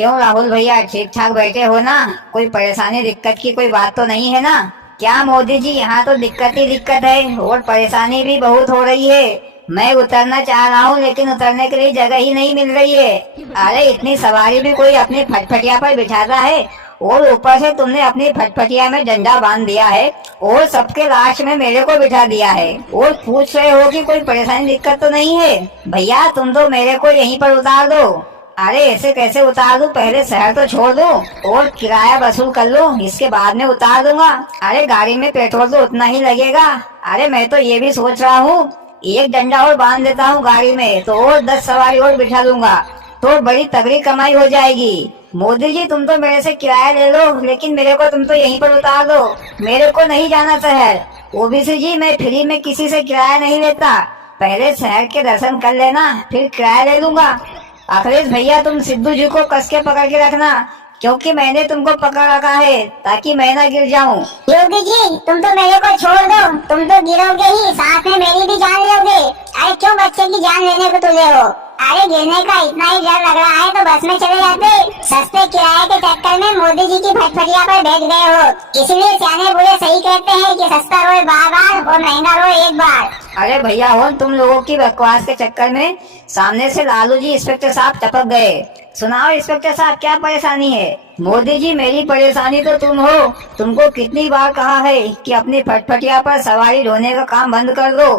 क्यों राहुल भैया, ठीक ठाक बैठे हो ना? कोई परेशानी दिक्कत की कोई बात तो नहीं है ना? क्या मोदी जी, यहाँ तो दिक्कत ही दिक्कत है और परेशानी भी बहुत हो रही है। मैं उतरना चाह रहा हूँ लेकिन उतरने के लिए जगह ही नहीं मिल रही है। अरे इतनी सवारी भी कोई अपनी फटफटिया पर बिठाता है? और ऊपर से तुमने अपनी फटफटिया में डंडा बांध दिया है और सबके लास्ट में मेरे को बिठा दिया है और पूछ रहे हो कि कोई परेशानी दिक्कत तो नहीं है। भैया तुम तो मेरे को यहीं पर उतार दो। अरे ऐसे कैसे उतार दूं, पहले शहर तो छोड़ दूं और किराया वसूल कर लूं, इसके बाद में उतार दूंगा। अरे गाड़ी में पेट्रोल तो उतना ही लगेगा। अरे मैं तो ये भी सोच रहा हूँ, एक डंडा और बांध देता हूँ गाड़ी में तो और 10 सवारी और बिठा दूंगा तो बड़ी तगड़ी कमाई हो जाएगी। मोदी जी तुम तो मेरे से किराया ले लो लेकिन मेरे को तुम तो यहीं पर उतार दो। मेरे को नहीं जाना शहर। ओबीसी जी मैं फ्री में किसी से किराया नहीं लेता, पहले शहर के दर्शन कर लेना फिर किराया ले लूंगा। अखिलेश भैया तुम सिद्धू जी को कस के पकड़ के रखना, क्योंकि मैंने तुमको पकड़ रखा है ताकि मैं ना गिर जाऊं। योगी जी तुम तो मेरे को छोड़ दो, तुम तो गिरोगे ही, साथ में मेरी भी जान लोगे। अरे क्यों बच्चे की जान लेने को तुले हो? अरे गिरने का इतना ही डर लग रहा है तो बस में चले जाते। सस्ते किराए के चक्कर में मोदी जी की फटफटिया पर बैठ गए हो। इसलिए सियाने बुढ़े सही कहते हैं कि सस्ता रोए बार बार और महंगा रोए एक बार। अरे भैया हो, तुम लोगों की बकवास के चक्कर में सामने से लालू जी इंस्पेक्टर साहब टपक गए। सुनाओ इंस्पेक्टर साहब क्या परेशानी है? मोदी जी मेरी परेशानी तो तुम हो। तुमको कितनी बार कहा है कि अपनी फटफटिया पर सवारी ढोने का काम बंद कर दो,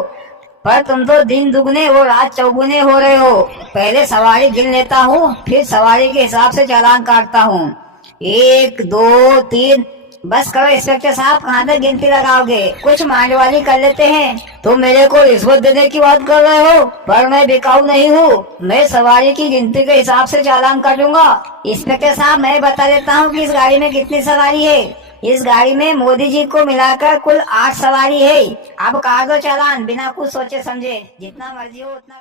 पर तुम तो दिन दुगने और रात चौगुने हो रहे हो। पहले सवारी गिन लेता हूँ फिर सवारी के हिसाब से चालान काटता हूँ। 1 2 3। बस करो इंस्पेक्टर साहब, कहाँ तक गिनती लगाओगे? कुछ मांडवाली कर लेते हैं। तुम मेरे को रिश्वत देने की बात कर रहे हो, पर मैं बिकाऊ नहीं हूँ। मैं सवारी की गिनती के हिसाब से चालान काटूंगा। इंस्पेक्टर साहब मैं बता देता हूँ कि इस गाड़ी में कितनी सवारी है। इस गाड़ी में मोदी जी को मिलाकर कुल 8 सवारी है। अब काट दो चालान बिना कुछ सोचे समझे, जितना मर्जी हो उतना।